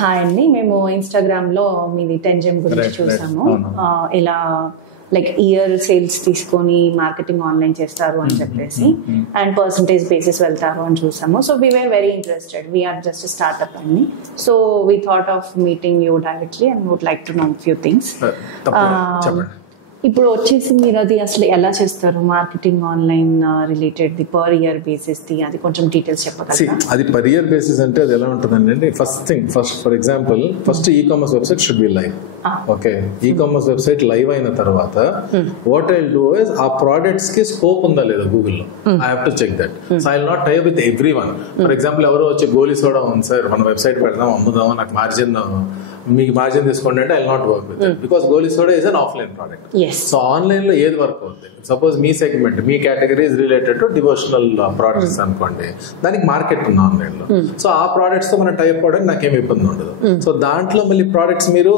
Hi అండి, మేము ఇన్స్టాగ్రామ్లో మీది 10 గురించి చూసాము. ఇలా లైక్ ఇయర్ సేల్స్ తీసుకొని మార్కెటింగ్ ఆన్లైన్ చేస్తారు అని చెప్పేసి అండ్ పర్సంటేజ్ బేసిస్ వెళ్తారు అని చూసాము. So we were very interested. We are just startup అండి. So we thought of meeting you directly and would like to know few things. ఇప్పుడు వచ్చేసి మీరు అది అసలు ఎలా చేస్తారు marketing online related the per year basis the, అది కొంచెం డీటెయిల్స్ చెప్పగలరా? అది పర్ ఇయర్ బేసిస్ అంటే అది ఎలా ఉంటుందండి, first for example first e commerce website should be live. Okay, e commerce website live అయిన తర్వాత వాట్ ఐ డూ ఇస్ ఆ ప్రోడక్ట్స్ కి స్కోప్ ఉందా లేదా గూగుల్లో, I have to check that. So I will not tie with every one. For example ఎవరో వచ్చి గోలీ soda ఉంది సార్, మన వెబ్సైట్ పెడదాం అమ్ముదాం, నాకు మార్జిన్ మీకు మార్జిన్ తీసుకోండి అంటే I not work with it because goli soda is an offline product. So online లో ఏది వర్క్ అవుతుంది, సపోజ్ మీ సెగ్మెంట్ మీ category is related to devotional products అనుకోండి, దానికి మార్కెట్ ఉంది ఆన్లైన్ లో. సో ఆ ప్రోడక్ట్స్ తో మనం టైప్ అవ్వడానికి నాకేం ఇబ్బంది ఉండదు. సో దాంట్లో మళ్ళీ ప్రోడక్ట్స్ మీరు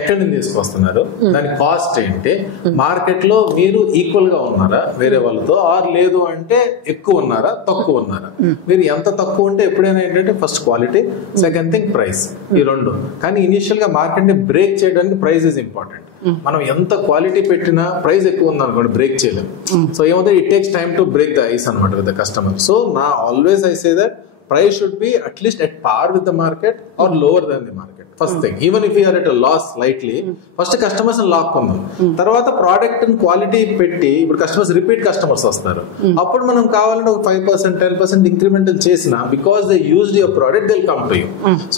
ఎక్కడి నుంచి తీసుకొస్తున్నారు, దాని కాస్ట్ ఏంటి, మార్కెట్ లో మీరు ఈక్వల్ గా ఉన్నారా వేరే వాళ్ళతో, ఆర్ లేదు అంటే ఎక్కువ ఉన్నారా తక్కువ ఉన్నారా. మీరు ఎంత తక్కువ ఉంటే ఎప్పుడైనా ఏంటంటే first quality, second thing price, ఈ రెండు. కానీ ఇనిషియల్ గా మార్కెట్ ని బ్రేక్ చేయడానికి ప్రైస్ ఇస్ ఇంపార్టెంట్. మనం ఎంత క్వాలిటీ పెట్టినా ప్రైస్ ఎక్కువ ఉంది అనుకోండి బ్రేక్ చేయలేము. సో ఏమవుతుంది, it takes time to break the ice అనమాట విత్ ద కస్టమర్. సో నా always I say that price should be at least at par with the market or lower than the market. First thing, even if we are at a loss slightly, first customers ని లాక్కుందాం, తర్వాత product quality పెట్టి ఇప్పుడు customers repeat customers వస్తారు, అప్పుడు మనం కావాలంటే ఒక 5% 10% incremental చేసినా because they used your product they will come to you.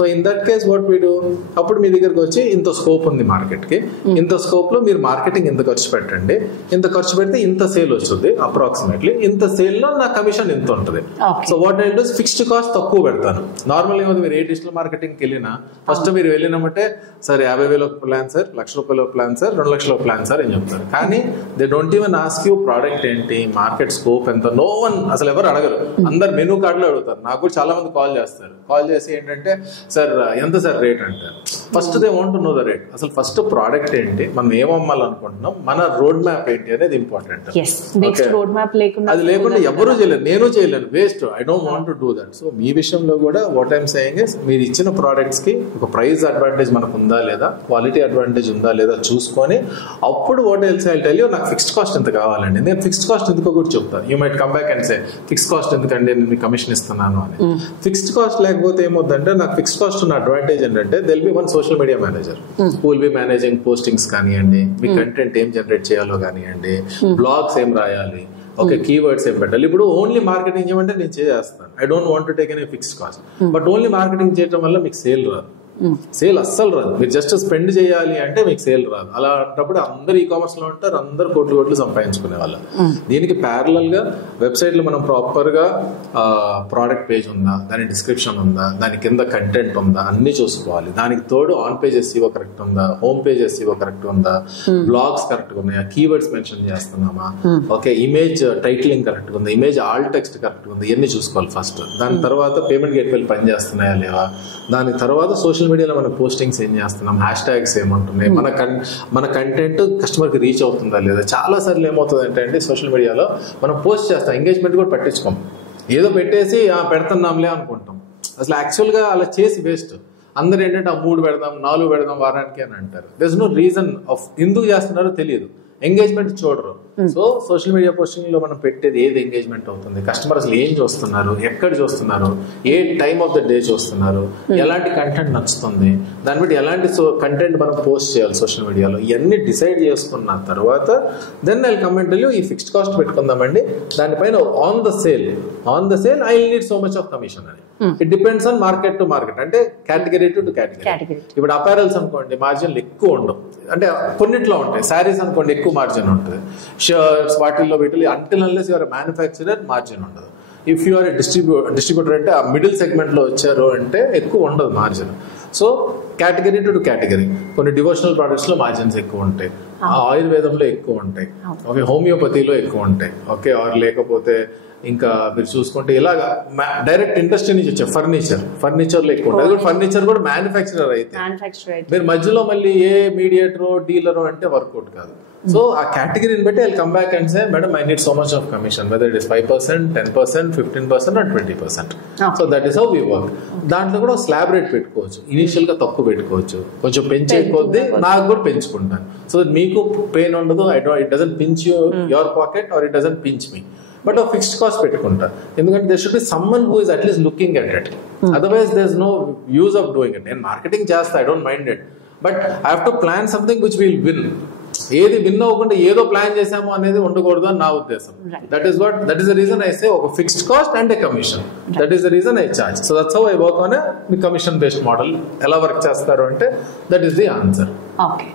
So in that case what we do, అప్పుడు మీ దగ్గరకు వచ్చి ఇంత స్కోప్ ఉంది మార్కెట్ కి, ఇంత స్కోప్ లో మీరు మార్కెటింగ్ ఇంత ఖర్చు పెట్టండి, ఇంత ఖర్చు పెడితే ఇంత సేల్ వస్తుంది అప్రాక్సిమేట్లీ, ఇంత సేల్ లో నా కమిషన్ ఇంత ఉంటుంది. So what I do fixed cost తక్కువ పెడతాను. నార్మల్ ఏమో మీరు ఏ డిజిటల్ మార్కెటింగ్ వెళ్ళినా ఫస్ట్ మీరు వెళ్ళినామంటే sir 50,000 plan sir, ₹1,00,000 plan sir, ₹2,00,000 plan sir అని చెప్తారు. కానీ they don't even ask you product ఏంటి, మార్కెట్ స్కోప్ ఎంత, నో వన్ అసలు ఎవరు అడగరు. అందరు మెనూ కార్డులో అడుగుతారు. నాకు కూడా చాలా మంది కాల్ చేస్తారు. కాల్ చేసి ఏంటంటే సార్ ఎంత సార్ రేట్ అంటారు. First they want to know the rate. అసలు ఫస్ట్ ప్రోడక్ట్ ఏంటి, మనం ఏం అమ్మాలనుకుంటున్నాం, మన రోడ్ మ్యాప్ ఏంటి అనేది ఇంపార్టెంట్. అది లేకుండా ఎవరు చేయలేరు, నేను చేయలేను, waste. I don't want to do that. So మీ విషయంలో కూడా వాట్ ఐఎమ్ సేయింగ్ ఇస్ మీరు ఇచ్చిన ప్రోడక్ట్స్ కి ఒక ప్రైస్ అడ్వాంటేజ్ మనకు ఉందా లేదా, క్వాలిటీ అడ్వాంటేజ్ ఉందా లేదా చూసుకొని అప్పుడు what else I tell you నాకు ఫిక్స్డ్ కాస్ట్ ఎంత కావాలండి. నేను ఫిక్స్డ్ కాస్ట్ ఎందుకో కూడా చెప్తాను. You might come back and say fixed cost ఎందుకండి నేను మీకు కమిషన్ ఇస్తున్నాను అని. ఫిక్స్డ్ కాస్ట్ లేకపోతే ఏమవుతుందంటే నాకు ఫిక్స్డ్ కాస్ట్ ఉన్న అడ్వాంటేజ్ ఏంటంటే there'll be one social media manager who will be managing postings కానివ్వండి, మీ కంటెంట్ ఏం జనరేట్ చేయాలో కానివ్వండి, బ్లాగ్స్ ఏం రాయాలి, ఓకే కీవర్డ్స్ ఏం పెట్టాలి. ఇప్పుడు ఓన్లీ మార్కెటింగ్ చేయమంటే నేను చేస్తాను. I don't want to take any fixed cost. But only marketing చేయడం వల్ల మీకు సేల్ రాదు, సేల్ అస్సలు రాదు. మీరు జస్ట్ స్పెండ్ చేయాలి అంటే మీకు సేల్ రాదు. అలా అంటప్పుడు అందరు ఈ కామర్స్ లో ఉంటారు, అందరు కోట్లు సంపాదించుకునే వాళ్ళు. దీనికి ప్యారలల్ గా వెబ్సైట్ లో మనం ప్రాపర్ గా ప్రోడక్ట్ పేజ్ ఉందా, దాని డిస్క్రిప్షన్ ఉందా, దాని కింద కంటెంట్ ఉందా అన్ని చూసుకోవాలి. దానికి తోడు ఆన్ పేజ్ SEO కరెక్ట్ ఉందా, హోమ్ పేజ్ SEO కరెక్ట్ ఉందా, బ్లాగ్స్ కరెక్ట్ ఉన్నాయా, కీవర్డ్స్ మెన్షన్ చేస్తున్నామా, ఓకే ఇమేజ్ టైటిలింగ్ కరెక్ట్ ఉందా, ఇమేజ్ ఆల్ టెక్స్ట్ కరెక్ట్ ఉందా, ఇవన్నీ చూసుకోవాలి ఫస్ట్. దాని తర్వాత పేమెంట్ గేట్వేలు పని చేస్తున్నాయా లేవా, దాని తర్వాత సోషల్ మీడియాలో మనం పోస్టింగ్స్ ఏం చేస్తున్నాం, హ్యాష్ ట్యాగ్స్ ఏమంటున్నాయి, మన కంటెంట్ కస్టమర్ కి రీచ్ అవుతుందా లేదా. చాలా సార్లు ఏమవుతుంది అంటే సోషల్ మీడియాలో మనం పోస్ట్ చేస్తాం, ఎంగేజ్మెంట్ కూడా పట్టించుకోం, ఏదో పెట్టేసి పెడుతున్నాంలే అనుకుంటాం. అసలు యాక్చువల్ గా అలా చేసి వేస్ట్. అందరు ఏంటంటే 3 పెడదాం 4 పెడదాం వారానికి అని అంటారు. There is no reason of ఎందుకు చేస్తున్నారో తెలియదు, ఎంగేజ్మెంట్ చూడరు. సో సోషల్ మీడియా పోస్టింగ్ లో మనం పెట్టేది ఏది ఎంగేజ్మెంట్ అవుతుంది, కస్టమర్ అసలు ఏం చూస్తున్నారు, ఎక్కడ చూస్తున్నారు, ఏ టైమ్ ఆఫ్ ద డే చూస్తున్నారు, ఎలాంటి కంటెంట్ నచ్చుతుంది, దాన్ని బట్టి ఎలాంటి కంటెంట్ మనం పోస్ట్ చేయాలి సోషల్ మీడియాలో, ఇవన్నీ డిసైడ్ చేసుకున్న తర్వాత దెన్ ఐ కమెంట్ యూ ఈ ఫిక్స్డ్ కాస్ట్ పెట్టుకుందామండి, దానిపైన on the sale I need so much of commission అని. It depends on market to market, అంటే కేటగిరీ టు కేటగిరీ. ఇప్పుడు అపారల్స్ అనుకోండి మార్జిన్లు ఎక్కువ ఉండవు, అంటే కొన్నిట్లో ఉంటాయి. శారీస్ అనుకోండి ఎక్కువ మార్జిన్ ఉంటుంది, షర్ట్స్ వాటిల్లో వీటిలో until unless your manufacturer margin ఉండదు. ఇఫ్ యు ఆర్ డిస్ట్రిబ్యూటర్ అంటే ఆ మిడిల్ సెగ్మెంట్ లో వచ్చారు అంటే ఎక్కువ ఉండదు margin. So category to category, కొన్ని డివోషనల్ ప్రొడక్ట్స్ లో మార్జిన్స్ ఎక్కువ ఉంటాయి, ఆయుర్వేదంలో ఎక్కువ ఉంటాయి, ఓకే హోమియోపతిలో ఎక్కువ ఉంటాయి, ఓకే ఆర్ లేకపోతే ఇంకా మీరు చూసుకుంటే ఇలాగా డైరెక్ట్ ఇండస్ట్రీ నుంచి వచ్చే ఫర్నిచర్ లో ఎక్కువ ఉంటుంది. ఫర్నిచర్ కూడా మ్యానుఫ్యాక్చరర్ అయితే మీరు మధ్యలో మళ్ళీ ఏ మీడియేటరో డీలరో అంటే వర్కౌట్ కాదు. సో ఆ కేటగిరీని బట్టి I come back and say madam I need so much of commission, whether it is 5%, 10%, 15% or 20%. So that is how we work. దాంట్లో కూడా స్లాబ్ రేట్ పెట్టుకోవచ్చు, ఇనిషియల్ గా తక్కువ పెట్టుకోవచ్చు, కొంచెం పెంచే కొద్దీ నాకు కూడా పెంచుకుంటాను. సో మీకు పెయిన్ ఉండదు, it doesn't pinch your pocket or it doesn't pinch me. But fixed cost పెట్టుకుంటా, ఎందుకంటే there should be someone who is at least looking at it. Otherwise there is no use of doing it. నేను marketing చేస్తా, I don't mind it, but I have to plan something which will win. ఏది win అవ్వకుండా ఏదో plan చేసాము అనేది ఉండకూడదు అని నా ఉద్దేశం. That is the reason I say ఒక fixed cost and a commission. That is the reason I charge. So that's how I work on a commission based model. ఎలా వర్క్ చేస్తారు అంటే that is the answer. Okay.